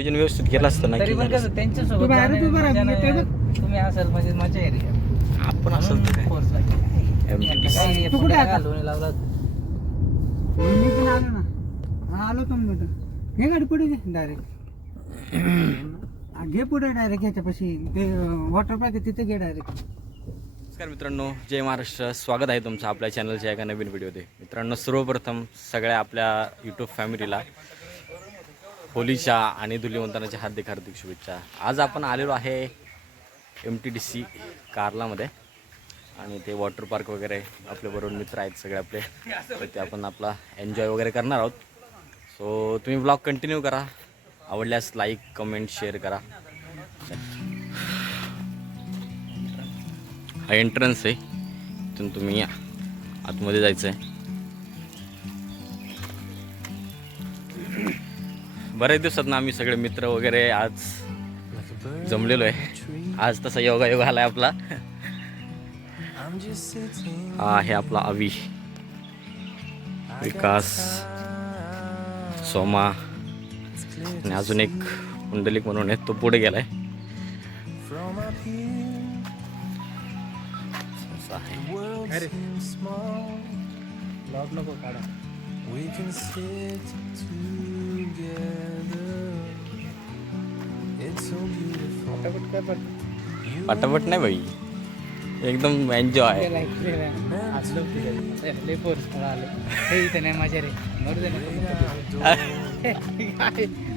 नियोजन व्यवस्थित केलं असतं ना तरी की पण झालं कसं असतं. त्यांच्यासोबत तुम्ही असाल म्हणजे मजा येते. आपण असं तर काय फोर्स लागते. MTDC. काही तू कुठे आता? घालून लावला मी पण आलो ना. हा, आलो तर मग हे गाडी पुढे घे डायरेक्ट. घे पुढे डायरेक्ट ह्याच्यापाशी ते वॉटर पार्क आहे तिथे घे डायरेक्ट. नमस्कार मित्रांनो, जय महाराष्ट्र. स्वागत आहे तुमचं आपल्या चॅनलच्या एका नवीन व्हिडिओमध्ये. मित्रांनो, सर्वप्रथम सगळ्या आपल्या यूट्यूब फॅमिलीला होलीच्या आणि धुलीवंदनाच्या हार्दिक हार्दिक शुभेच्छा. आज आपण आलेलो आहे MTDC कार्लामध्ये आणि ते वॉटर पार्क वगैरे आपल्याबरोबर मित्र आहेत सगळे आपले, तर ते आपण आपला एन्जॉय वगैरे करणार आहोत. सो तुम्ही ब्लॉग कंटिन्यू करा, आवडल्यास लाईक कमेंट शेअर करा. हा एंट्रन्स आहे, इथून तुम्ही या आतमध्ये जायचं आहे. बऱ्याच दिवसात ना आम्ही सगळे मित्र वगैरे आज जमलेलो आहे. आज तसा योगा आलाय आपला. हा आहे आपला अवी, विकास, सोमा आणि अजून एक पुंडलिक म्हणून आहे, तो पुढे गेलाय. असं आहे. नको काढा. पटापट नाही भाई, एकदम एन्जॉय. इथे नाही मजा रे. मरू दे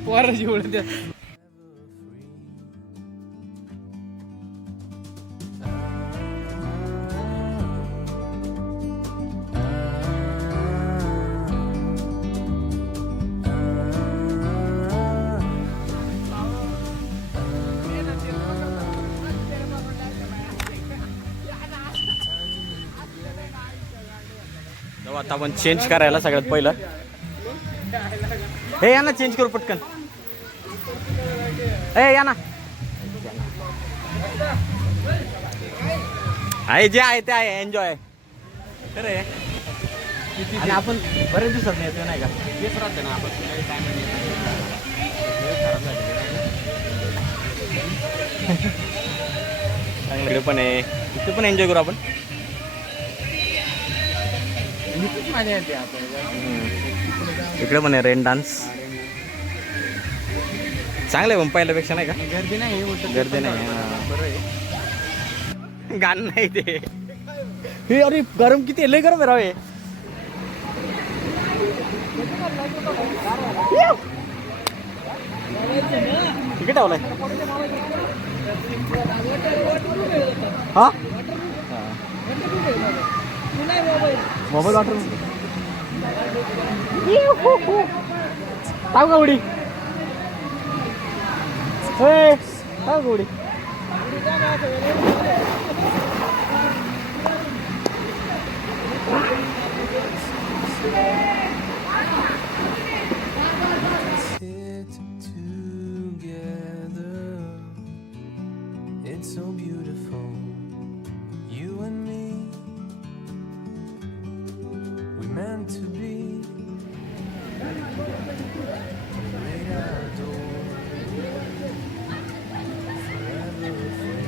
पोराची ओळख. आता आपण चेंज करायला सगळ्यात पहिलं हे या ना, चेंज करू पटकन. या ना, आहे जे आहे ते आहे, एन्जॉय खरं. आणि आपण बरेच दिवसात नाही येतो नाही का, तेच राहते ना आपण. चांगले पण आहे, इथे पण एन्जॉय करू आपण. मजा येते इकडे पण आहे रेन डान्स, चांगलं आहे पण पहिल्यापेक्षा नाही का. गर्दी नाही, गर्दी नाही. बरं आहे. गाणं नाही ते. हे अरे गरम किती, लय गरम आहे राव हे. तिकीट ठेवलंय हा, मोबाईल वॉटर टाव का उडी, टाव का उडी. It's so beautiful, you and me, we meant to be, great outdoors, forever free.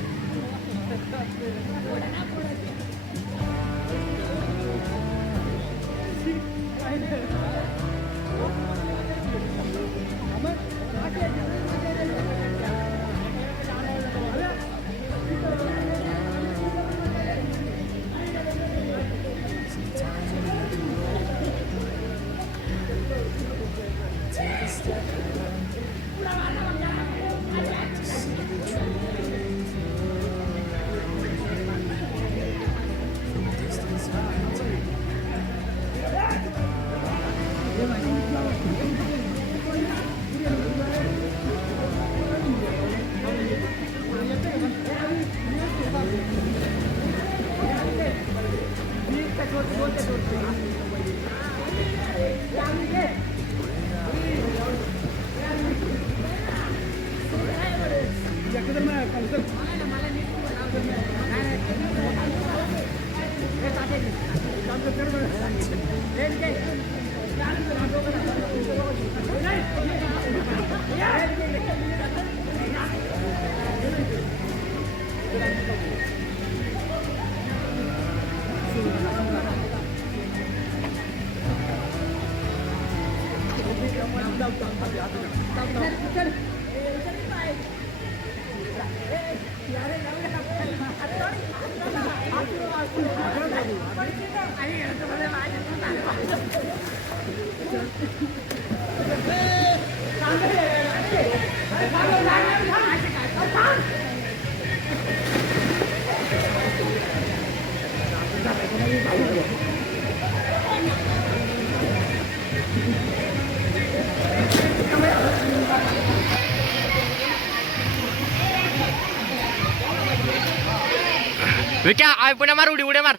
Vikya आय पुण्या मार उड्या मार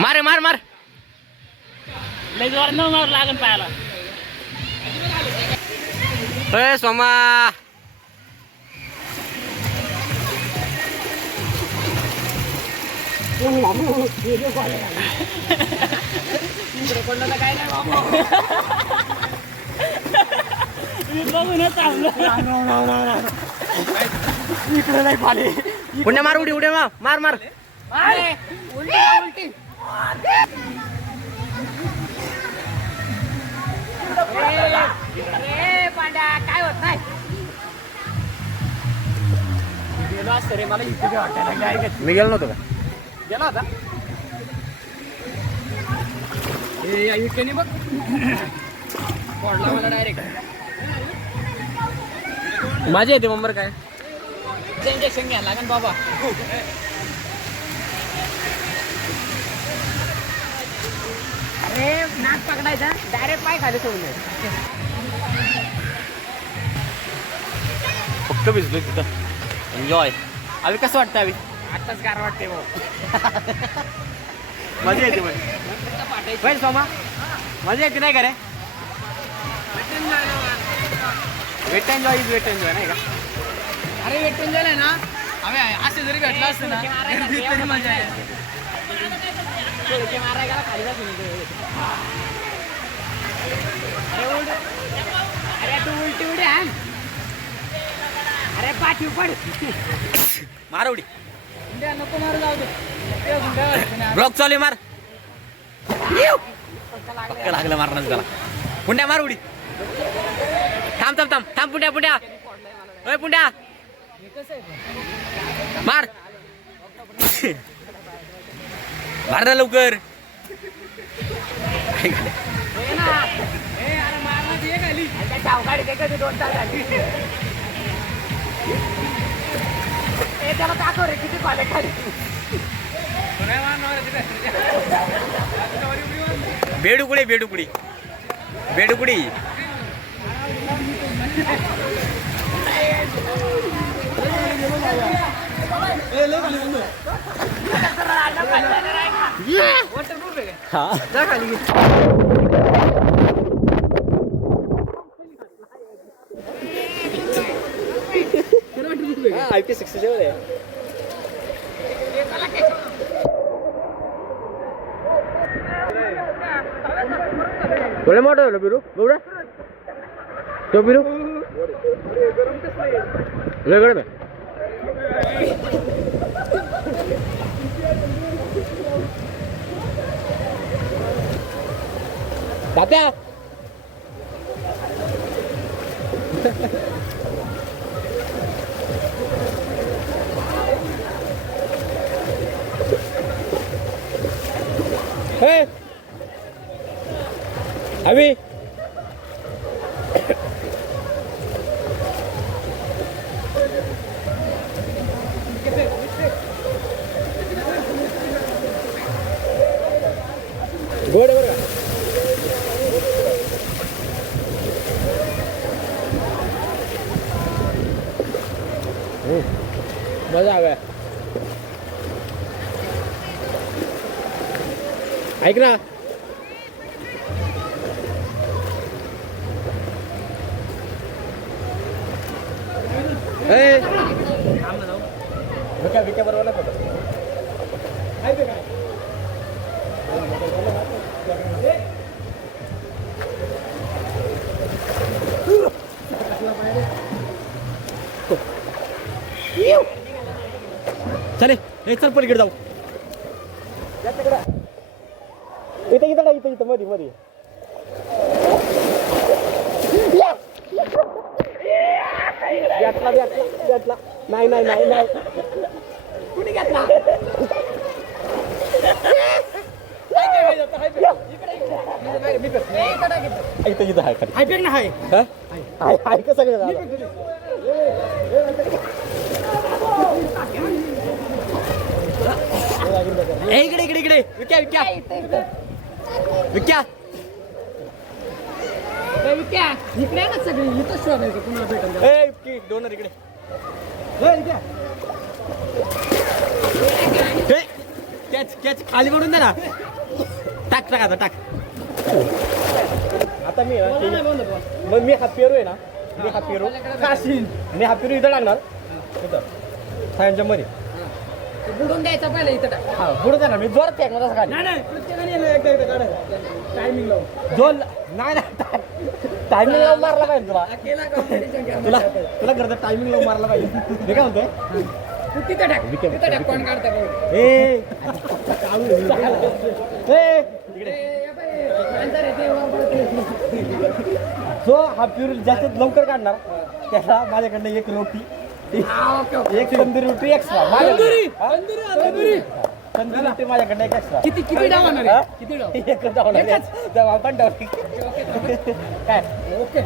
मार मार मार लय जोरात न मार लागन पायाला. ए सोमा इकडे नाही पाणी. पुण्या मार उड्या मार मार उलटी पांड्या काय होत नाही. गेलो असतं रे मला इथे काय वाटायला लागलं. मी गेलो नव्हतो का गेला होता इकडे बघ पडला मला डायरेक्ट. माझी येते मम्बर काय इंजेक्शन घ्यायला लागेल बाबा. अरे नाक पकडायचा डायरेक्ट पाय खाली सोडले. फक्त भिजलो तिथं एन्जॉय. अभि कसं वाटतं अभि आताच गार वाटते भाऊ. मजा येते पण सोमा मजा येते नाही का रे. Wait enjoy is wait enjoy नाही का. अरे भेटून झालं ना अरे असे जरी भेटलं असतं ना तरी मजा आहे. मारायला खाली अरे तू उलटी उडी आण. अरे पाठी पड मार उडी नको मारू जाऊ दे. ब्लॉक चालू आहे, मार पक्का लागलं मारणार त्याला. पुंड्या मार उडी. थांब थांब थांब थांब पुंड्या पुंड्या ओय पुंड्या मार मार ना लवकर. त्याला दाखव रे किती पाले खाली. बेडुकुडी बेडुकुडी बेडुकुडी IP67 आहे. थोडे मोठं झालं बिरू बघा तो बिरू वेगळं आहे. तात्या हे अभी गोड बरं का. मजा आ गया. ऐक ना विक्या बरोबर चले एक चल पलीकडे जाऊ. इथं इथं इथं इथं मध्ये मध्ये घेतला नाही नाही नाही नाही कुठे घेतला इथं इथं आहे खाली. हायपेक ना हाय हा? आहे कसं काय झालं? इकडे इकडे इकडे विक्या विक्या विक्या विक्या इकडे ना सगळी इथं शोधायचं कुणाला भेटल ए की डोनर इकडे कॅच कॅच खाली पडून दे ना टाक टाक आता टाक आता मी मग मी हा पेरू आहे ना मी हा पेरू मी हा पेरू इथं लागणार इथं सायांच्या मध्ये बुडून द्यायचा पहिला इथं टाक हा पुढे जा ना मी जोरात फेकणार असं खाली नाही प्रत्येकाने एकदा एकदा काढायचं टायमिंग लावून दोन नाही नाही टायमिंग लावून मारला पाहिजे तुला केला कॉम्पिटिशन तुला तुला गरज टायमिंग लावून मारला पाहिजे मी काय म्हणतोय तू तिथं टाक तिथं टाक कोण काढता बघ ए जो हा प्युर जास्त लवकर काढणार त्याला माझ्याकडनं एक रोटी एक तंदुरी रोटी एक्स्ट्रा तंदुरी रोटी माझ्याकडनं एक एक्स्ट्रा किती किती डाव होणार आहे? किती डाव एक डाव आपण डाव काय ओके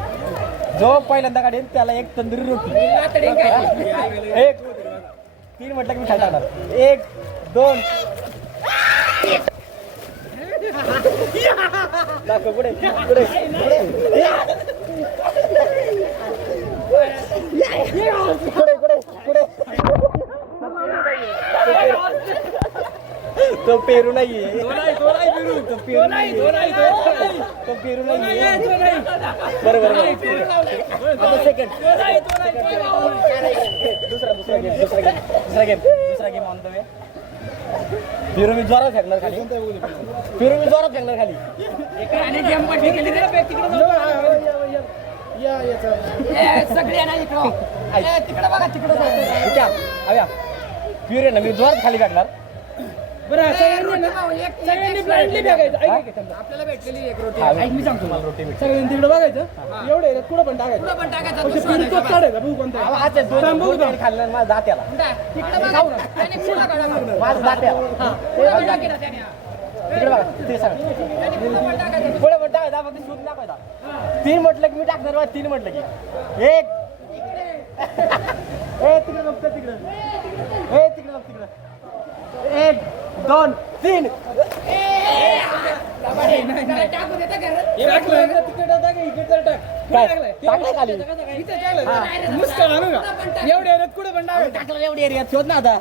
जो पहिल्यांदा काढेल त्याला एक तंदुरी रोटी लातडी काय एक 3 म्हटलं की मी खायला लागणार 1 2 दाखव पुढे पुढे पुढे तो पेरू नाहीये तो पेरू नाही तो पेरू नाहीये बरोबर आता सेकंड दुसरा गेम ऑन द वे पेरू मी जोरात फेकणार खाली आणि गेम पण केली सगळे ना इकडं तिकडे बघा तिकडे प्युर आहे ना मी जोरात खाली काढणार सगळ्यांनी ब्लाइंडली बघायचं आपल्याला भेटलेली एक रोटी ऐक मी सांगतो मला रोटी सगळ्यांनी तिकडे बघायचं एवढे कुठं पण टाकायचं कुठं पण टाकायचं काढायचा भाऊ कोणता खाल्लं माझं दात्याला तिकडे बघा त्याने पुढं काढा माझं दात्याला तिकडे बघा ते सांग पुढे पण टाकायचा फक्त शूट दाखवायचा 3 म्हटलं की मी टाकणार बा 3 म्हटलं की एक तिकडे बघ तिकडे तिकडे बघ तिकडे 1 2 3 टाकू देता घरात काय टाकलं खाली एवढे कुठे पण टाकलं एवढी एरियात शोध ना आता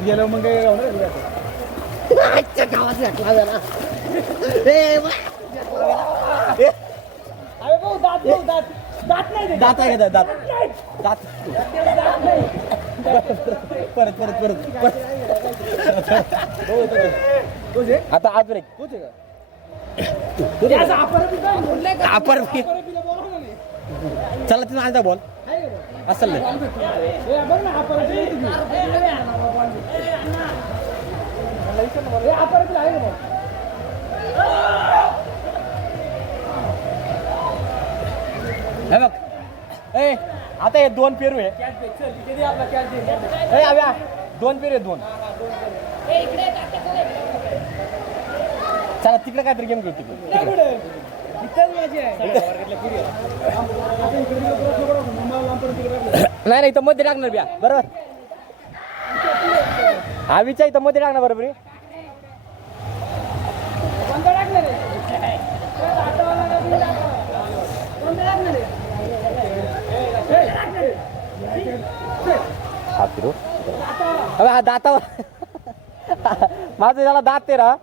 गेलं मग दात आहे का दात दात परत आता आज ब्रेक अपर चला तिथं आणता बॉल असल हे बघ ए आता हे 2 पेरू आहे ए आव्या 2 पेरू आहे 2 चला तिकडे काहीतरी गेम घेऊ तिकडे नाही इथं मध्ये टाकणार बिया बरोबर हा विचार इथं मध्ये टाकणार बरोबर हा फिरू अबे हा दातावर माझं त्याला दात ते रा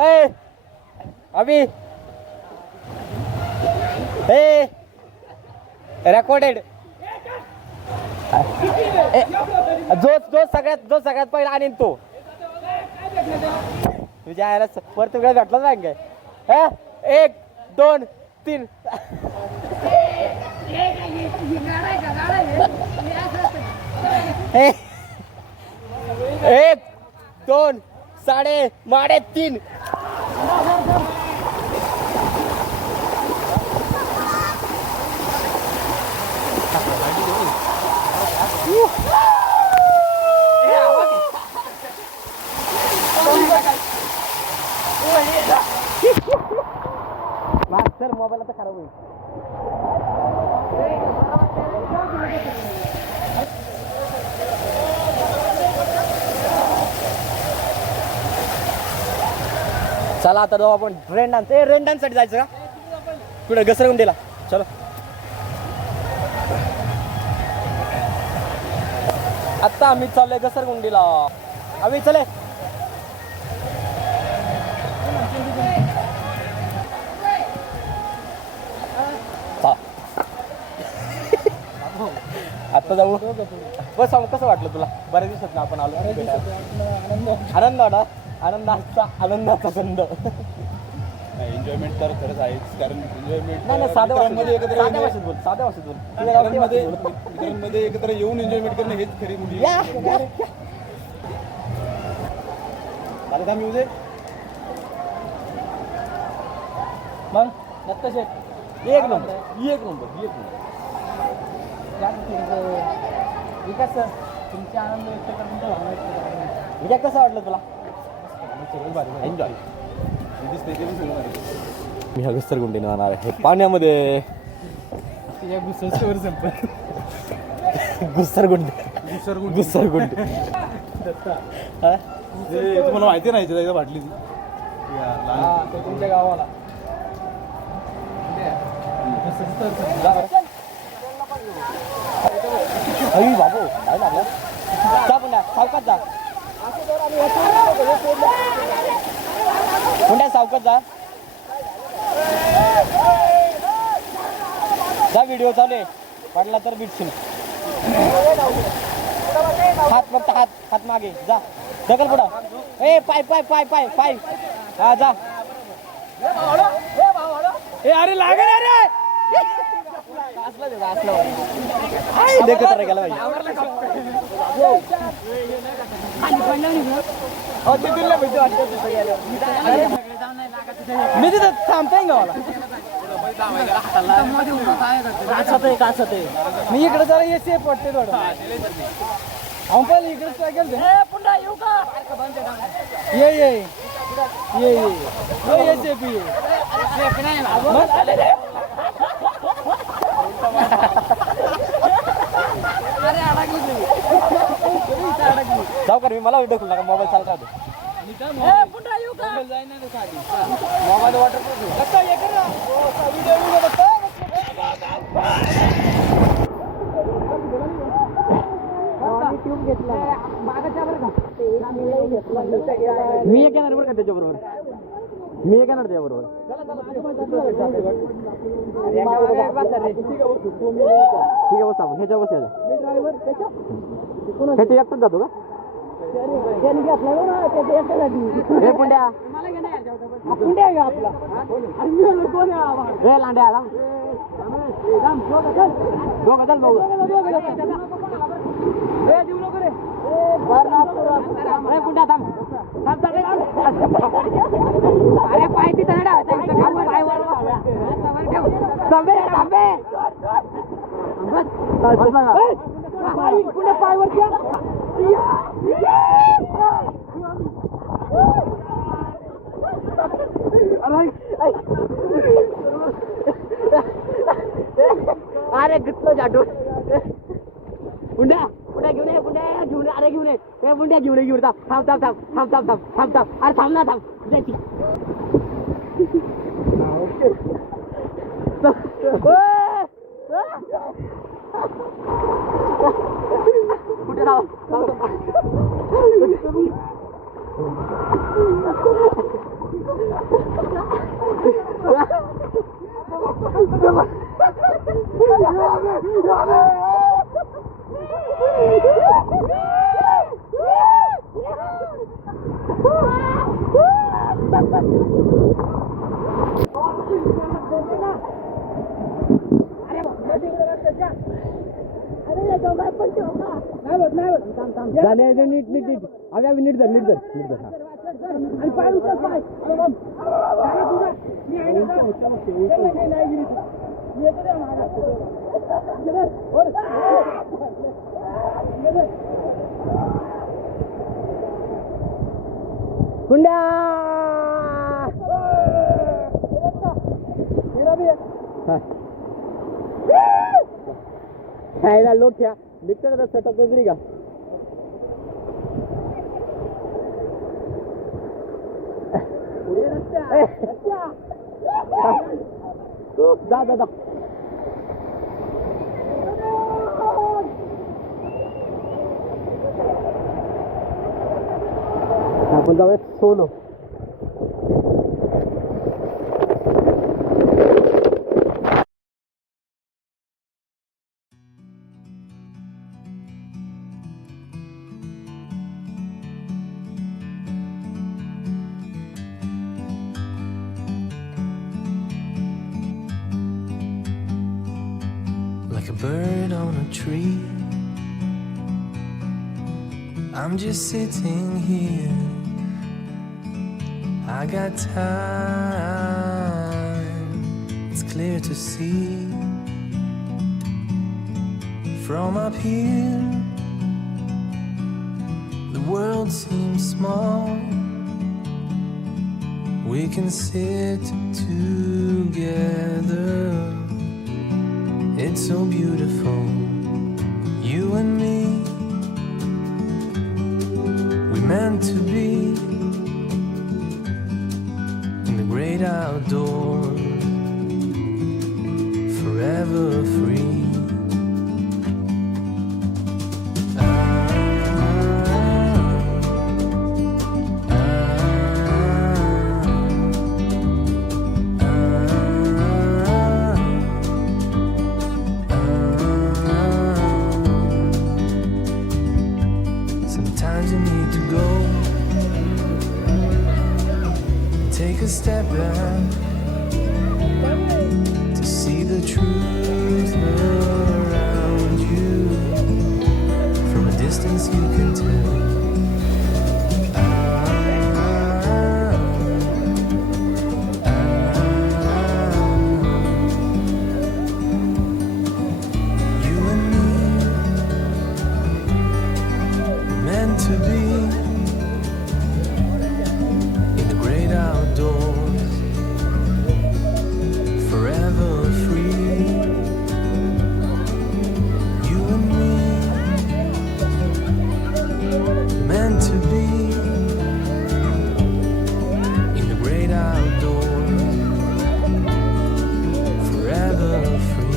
ए अभि ए रेकॉर्डेड जो सगळ्यात पहिला आणीन तो तुझ्या आयला परत वेळ भेटला नाही काय 1 2 3 1 2 3.5 सर मोबाईल आता खराब होईल. चला आता जाऊ आपण रेन डान्स साठी जायचं का कुठे घसरगुंडीला चलो. आता आम्ही चाललोय घसरगुंडीला. आम्ही चले आता जाऊ. बस कसं वाटलं तुला? बऱ्याच दिवसात आपण आलो. आनंदाचा आनंद. एन्जॉयमेंट तर खरंच आहेच, कारण एन्जॉयमेंट नाही साध्या मित्रांमध्ये एकत्र भाषेत येणं- बोल. मित्रांमध्ये एकत्र येऊन एन्जॉयमेंट करणं हेच खरी मुली. झालं का म्युझिक? मग दत्त शेठ एक नंबर. विकास सर तुमचे आनंद व्यक्त करून भावना व्यक्त करा. विजय कसं वाटलं तुला? एन्जॉय दिसते ते सगळं भारी. मी हा घसरगुंडीने जाणार आहे पाण्यामध्ये. तुझ्या गुस्सावर संपत घुसरगुंडी. हा? तुम्हाला माहिती नाही त्याच्या बाटली ती तो तुमच्या गावाला अई बाबू काय लागलं? जा पुन्हा सावकाश जा. पुन्हा सावकाश जा. जा व्हिडिओ चालू आहे. पडला तर बिटशील. हात फक्त हात मागे जा. ढकल पुढं. ए पाय हा जा. ए अरे लागेल अरे. देखत गेला पाहिजे. मी तिथं थांबताय गावाला. काचत आहे. मी इकडे जरा येते पडते थोडं. आपण पहिले इकडेच काय केलं ये जाऊ कर मी मला ढकलू नका. मोबाईल चालता होतो. मोबाईल मी एक येणार बरं का त्याच्याबरोबर. ठीक आहे बस आपण ह्याच्या बस ह्याच्या एकटाच जातो का? हे पुंड्या हे लांड्या दोघं चल पुंड्या थांब. अरे पाय तिथं पायवर अरे घेतलं जाटो. पुंड्या घेऊन ये. अरे घेऊन ये. पुंड्या घेऊन थांब. अरे थांब ना थांब. कुठे जाऊ? नीट नीट नीट आम्ही नीट धर नीट धर नीट धर कुंड्या खायला लोट ठ्या निघतं का सेटअप वगैरे का जा जा जा आपण जाऊया solo like a bird on a tree. I'm just sitting here. I got time, it's clear to see. From up here, the world seems small. We can sit together. It's so beautiful, you and me. We meant to be in the great outdoors, forever free. Sometimes you need to go, take a step back to see the truth around you. From a distance you can tell. You and me meant to be in the great outdoors, forever free. You and me meant to be in the great outdoors, forever free.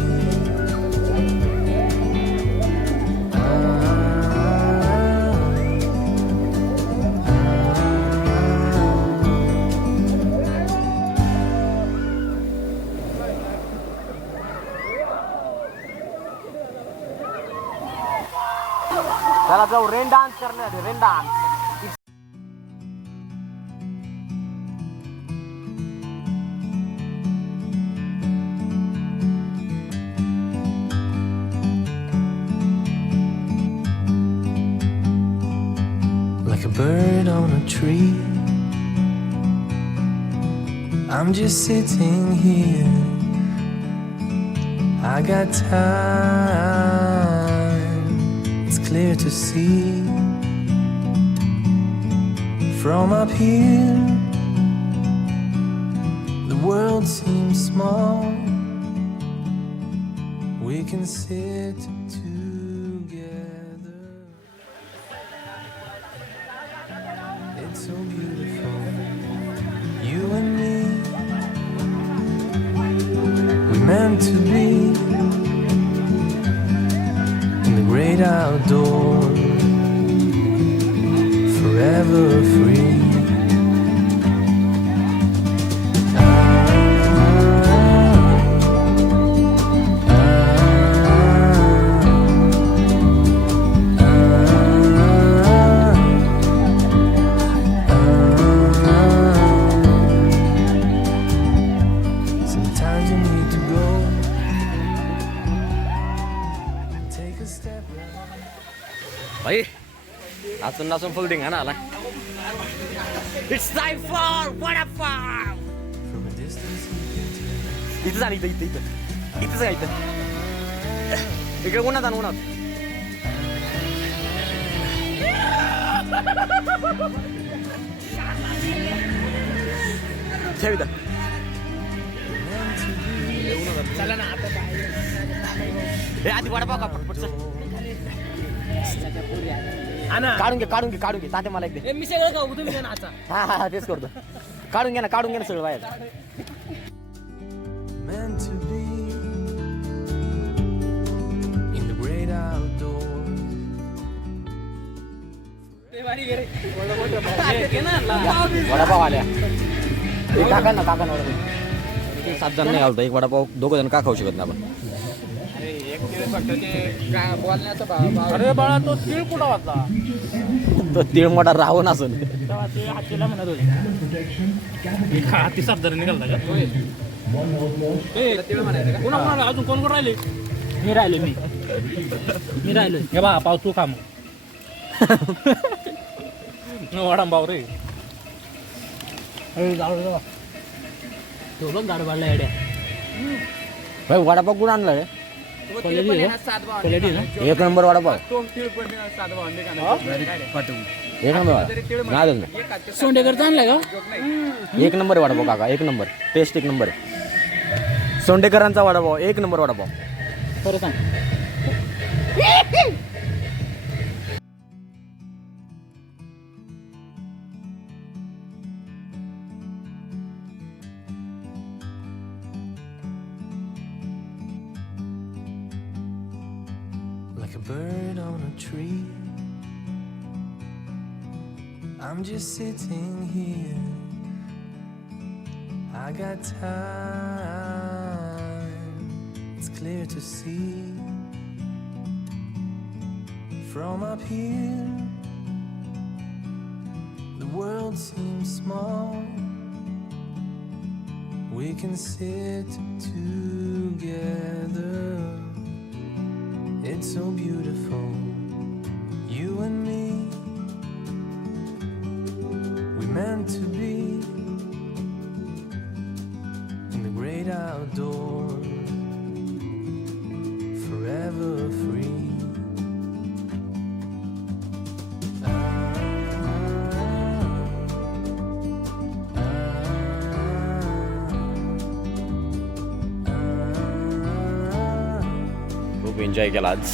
चला जाऊ rain dance करण्यासाठी rain dance Like a bird on a tree, I'm just sitting here. I got time, it's clear to see. From up here, the world seems small. We can sit together. It's so beautiful, you and me. We meant to be in the great outdoors, forever free. Sometimes you need to go and take a step. नाचून नाचून फुल धिंगा ना आला. It's time for vada pav. From a distance you can tell. इथं झालं, इथं इथंच आहे, इथं इकडे उन्हात आण, उन्हात. ठेव इथं. चला ना आता हे आधी वडापाव का पटपट चल. आणा काढून घे ताते मला एक दे. मी सगळं खाऊ तुम्ही द्या ना आता. हा तेच करतो. काढून घे ना सगळं बाहेर. Meant to be in the great outdoors. Vada pav आल्या. काका ना वडापाव. 7 जण नाही घालतो एक वडापाव. 2 जण का खाऊ शकत नाही आपण. अरे बाळा तो तीळ कुठं वाचला. तो तीळ मोठा रावण असेल. तेव्हा ते हातीला म्हणत होते हाती साफ निघालता का कोणा अजून कोण राहिले. मी राहिलो हे बा पाव तू खा मग. वाडा भाऊ रे. तो बघ गाड बाळला येड्या. भाई वडापाव कुठं आणला रे. एक नंबर वडापाव. एक नंबर नाही. सोंडेकरचा आणलाय का. एक नंबर वडापाव काका. एक नंबर टेस्ट. एक नंबर. सोंडेकरांचा वडापाव. एक नंबर वडापाव. खरं सांग. Like a bird on a tree, I'm just sitting here. I got time, it's clear to see. From up here, the world seems small. We can sit together. It's so beautiful, you and me. We meant to be in the great outdoors, forever free. खूप enjoy केला आज.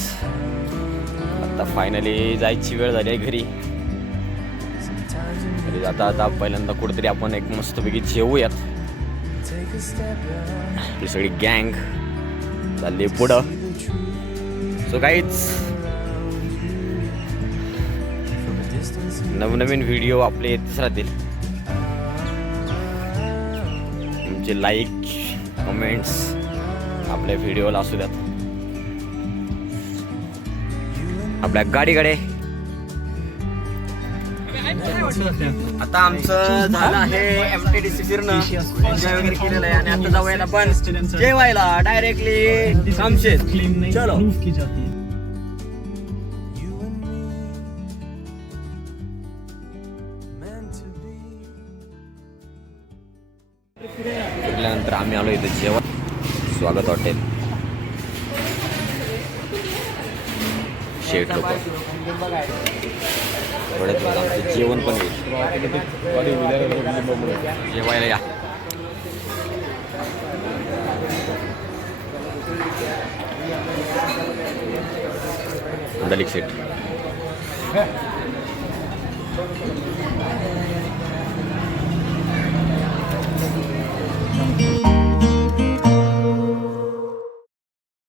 आता finally जायची वेळ झाली आहे घरी. घरी आता पहिल्यांदा कुठेतरी आपण एक मस्तपैकी जेवूयात. Take a step back, आपली सगळी गँग चालली पुढं. सो काहीच from a distance you नवनवीन व्हिडिओ आपले येतच राहतील. तुमचे लाईक कमेंट्स आपल्या व्हिडिओला असू द्यात. आपल्या गाडीकडे आता आमचं झालं आहे MTDC फिरणं. एन्जॉय वगैरे केलेलं आहे आणि आता जाऊया पण जेवायला डायरेक्टली कामशेत. चलो. you and me, meant to be. फिरल्यानंतर आम्ही आलो इथं जेवण. स्वागत हॉटेल. शेट लोक थोड्याच वेळात आमचं जेवण पण येईल. जेवायला या. दलिक शेट.